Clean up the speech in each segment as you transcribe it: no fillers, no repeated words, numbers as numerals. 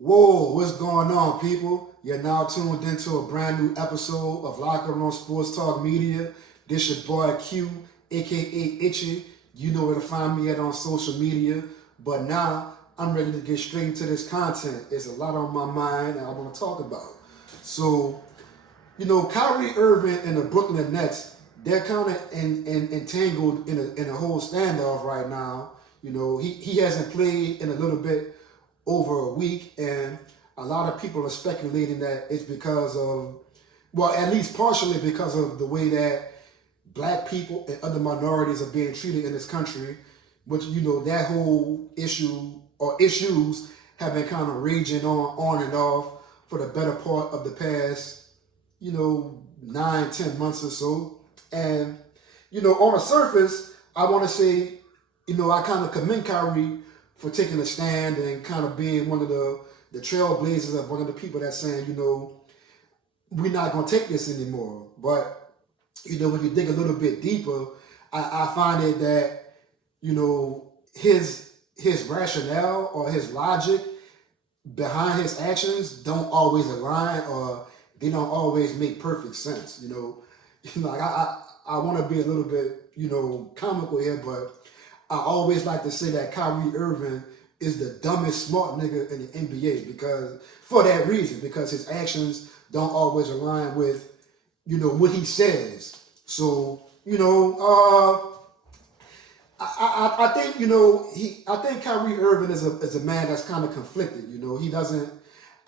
Whoa, what's going on, people? You're now tuned into a brand new episode of Locker Room Sports Talk Media. This your boy Q, aka Itchy. You know where to find me at on social media. But now I'm ready to get straight into this content. There's a lot on my mind and I want to talk about. So, Kyrie Irving and the Brooklyn Nets, they're kind of entangled in a whole standoff right now. He hasn't played in a little bit over a week, and a lot of people are speculating that it's because of, well, at least partially because of the way that black people and other minorities are being treated in this country, which, that whole issue or issues have been kind of raging on and off for the better part of the past, 9, 10 months or so. And, on the surface, I want to say, I kind of commend Kyrie for taking a stand and kind of being one of the trailblazers of one of the people that's saying, we're not going to take this anymore. But, when you dig a little bit deeper, I find it that, his rationale or his logic behind his actions don't always align, or they don't always make perfect sense. Like I want to be a little bit, comical here, but I always like to say that Kyrie Irving is the dumbest smart nigga in the NBA because for that reason, because his actions don't always align with, what he says. So, I think I think Kyrie Irving is a man that's kind of conflicted.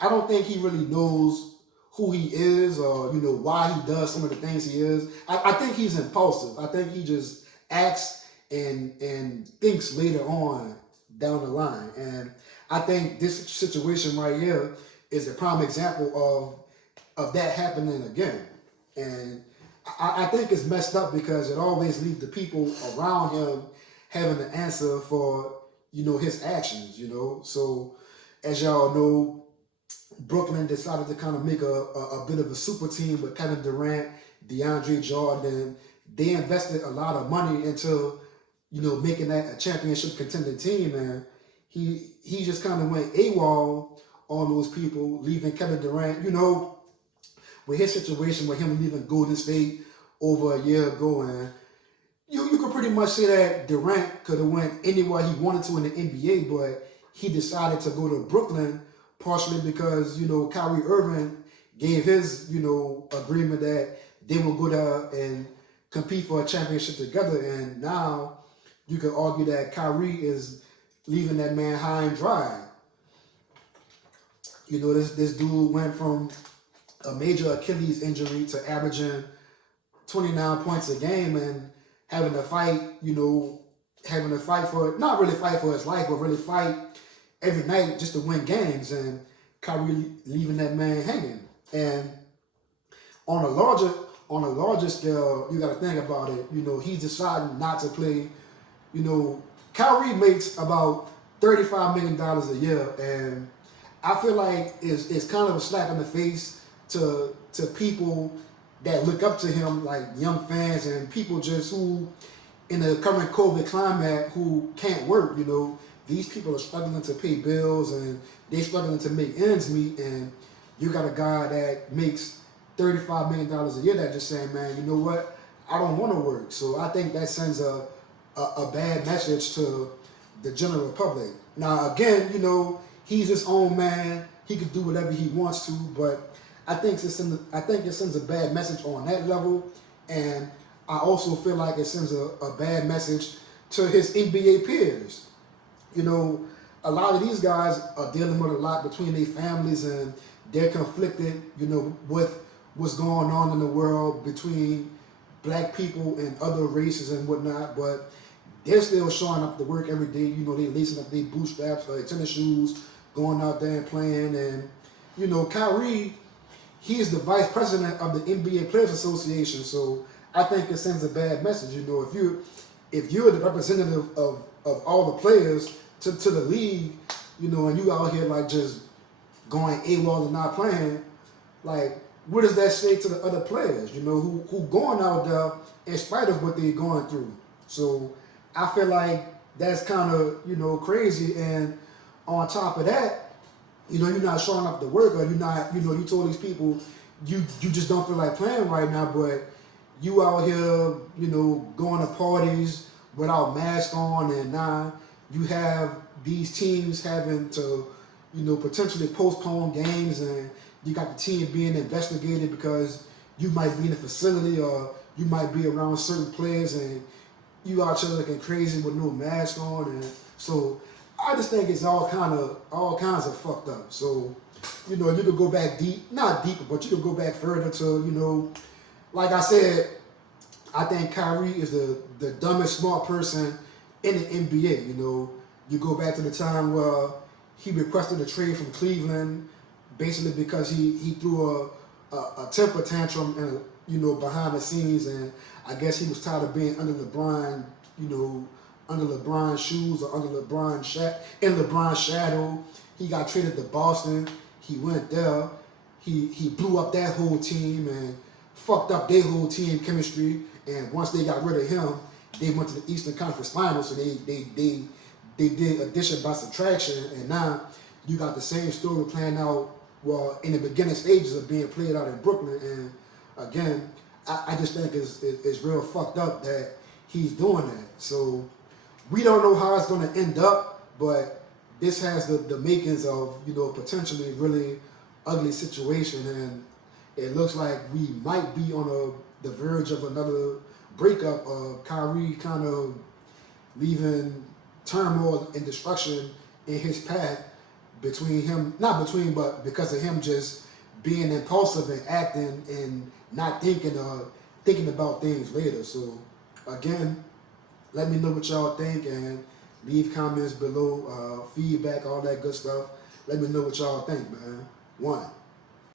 I don't think he really knows who he is or why he does some of the things he is. I think he's impulsive. I think he just acts and thinks later on down the line. And I think this situation right here is a prime example of that happening again. And I think it's messed up because it always leaves the people around him having the answer for, his actions, So as y'all know, Brooklyn decided to kind of make a bit of a super team with Kevin Durant, DeAndre Jordan. They invested a lot of money into, making that a championship contending team, and he just kind of went AWOL on those people, leaving Kevin Durant, with his situation with him leaving Golden State over a year ago, and you could pretty much say that Durant could have went anywhere he wanted to in the NBA, but he decided to go to Brooklyn partially because, Kyrie Irving gave his, agreement that they will go there and compete for a championship together. And now you could argue that Kyrie is leaving that man high and dry. This dude went from a major Achilles injury to averaging 29 points a game and having to fight, for, not really fight for his life, but really fight every night just to win games, and Kyrie leaving that man hanging. And on a larger scale, you got to think about it. He's deciding not to play. Kyrie makes about $35 million a year, and I feel like it's kind of a slap in the face to people that look up to him, like young fans and people just who, in the current COVID climate, who can't work. These people are struggling to pay bills and they're struggling to make ends meet, and you got a guy that makes $35 million a year that just saying, man, you know what? I don't want to work. So I think that sends a bad message to the general public. Now, again, he's his own man. He could do whatever he wants to, but I think it sends a bad message on that level, and I also feel like it sends a bad message to his NBA peers. A lot of these guys are dealing with a lot between their families, and they're conflicted, with what's going on in the world between black people and other races and whatnot, but they're still showing up to work every day. They're lacing up their bootstraps, their tennis shoes, going out there and playing. And, Kyrie, he's the vice president of the NBA Players Association, so I think it sends a bad message. If you're the representative of all the players to the league, and you out here like just going AWOL and not playing, like what does that say to the other players? Who going out there in spite of what they're going through. So I feel like that's kind of crazy. And on top of that, you're not showing up to work, or you're not, you told these people you just don't feel like playing right now, but you out here, going to parties without mask on, and now you have these teams having to, potentially postpone games, and you got the team being investigated because you might be in a facility or you might be around certain players, and you out here looking crazy with no mask on, and so I just think it's all kinds of fucked up. So, you could go back not deeper, but you could go back further to, like I said, I think Kyrie is the dumbest smart person in the NBA. You go back to the time where he requested a trade from Cleveland, basically because he threw a temper tantrum and behind the scenes, and I guess he was tired of being under LeBron, under LeBron's shoes or under in LeBron's shadow. He got traded to Boston. He went there. He blew up that whole team and fucked up their whole team chemistry. And once they got rid of him, they went to the Eastern Conference Finals. So they did addition by subtraction, and now you got the same story playing out. Well, in the beginning stages of being played out in Brooklyn, and again, I just think it's real fucked up that he's doing that. So we don't know how it's going to end up, but this has the makings of potentially really ugly situation, and it looks like we might be on the verge of another breakup of Kyrie kind of leaving turmoil and destruction in his path but because of him just being impulsive and acting and not thinking about things later. So again, let me know what y'all think and leave comments below, feedback, all that good stuff. Let me know what y'all think, man. 1.